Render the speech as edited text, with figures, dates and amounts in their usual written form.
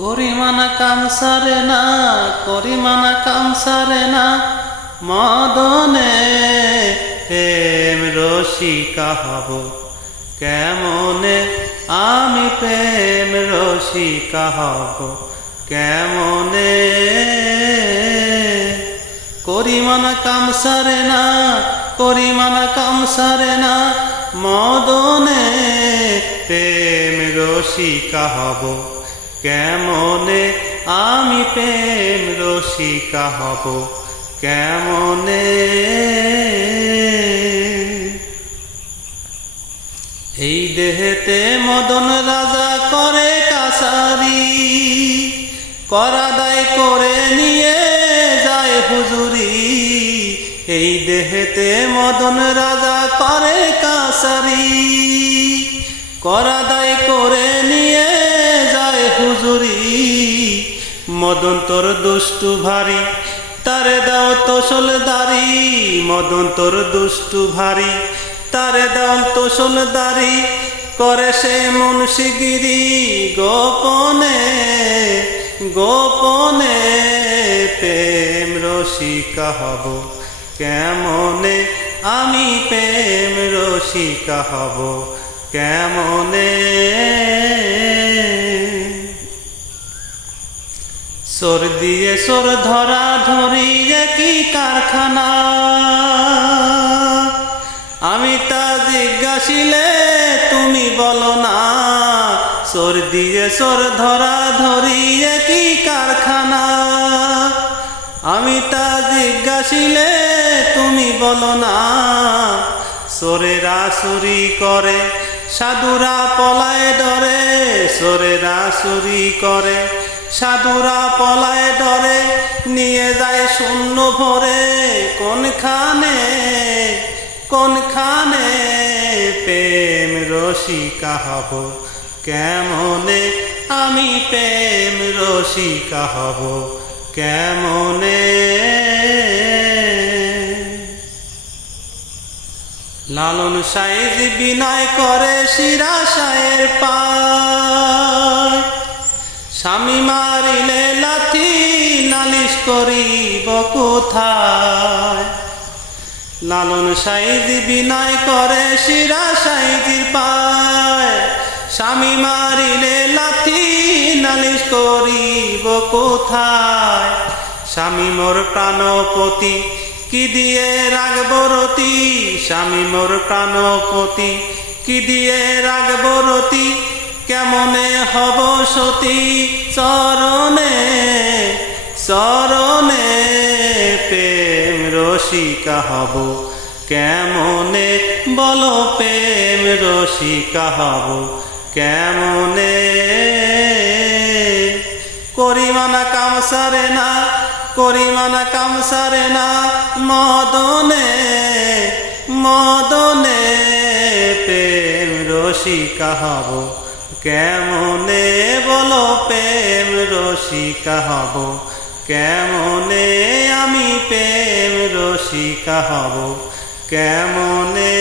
করিমানা কাম সারে না, করিমানা কাম সারে না, মদনে প্রেম রসিকা হব কেমনে, আমি প্রেম রসিকা হব কেমনে। করিমানা কাম সারে না, করিমানা কাম সারে না, মদনে প্রেম রসিকা হব কেমনে, আমি প্রেম রসিকা হব কেমনে। এই দেহেতে মদন রাজা করে কাছারি, করা দায় করে নিয়ে যায় হুজুরি। এই দেহেতে মদন রাজা করে কাছারি, করা দায় করে নিয়ে যায় হুজুরি। মদন তোর দুষ্টু ভারী, তারে দাও তোষল দাড়ি, মদন তোর দুষ্টু ভারী, তারে দাও তোষল দাড়ি। করে সে মুন্সিগিরি গোপনে, গোপনে প্রেম রসিকা হব কেমনে, আমি প্রেম রসিকা হব কেমনে। সোর দিয়ে সোর ধরা ধরি একই কারখানা, আমি তা জিজ্ঞাসিলে তুমি বলো না। সোর দিয়ে সোর ধরা ধরি একই কারখানা, আমি তা জিজ্ঞাসিলে তুমি বলো না। সোরেরা চুরি করে সাধুরা পলায় ডরে, সোরেরা চুরি করে সাধুরা পলায় ডরে। নিয়ে যায় শূন্য ভরে কোনখানে, কোনখানে প্রেম রসিকা হব কেমনে, আমি প্রেম রসিকা হব কেমনে। লালন সাইজ বিনয় করে শিরা সায়ের পায়, স্বামী মারিলে লাথি নালিশ করিব কোথায়। লালন সাইজ বিনয় করে শিরা সাইজির পায়, স্বামী মারিলে লাথি নালিশ করিব কোথায়। স্বামী মোর প্রাণপতি কি দিয়ে রাখব রতি, স্বামী মোর প্রাণপতি কি দিয়ে রাখব রতি। কেমনে হব সতী চরণে, চরণে প্রেম রসিকা হব কেমনে, বলো প্রেম রসিকা হব কেমনে। করিমানা কাম সারে না, করিমানা কাম সারে না, মদনে, মদনে প্রেম রসিকা হব কেমনে, বলো প্রেম রসিকা হব কেমনে, আমি প্রেম রসিকা হব কেমনে।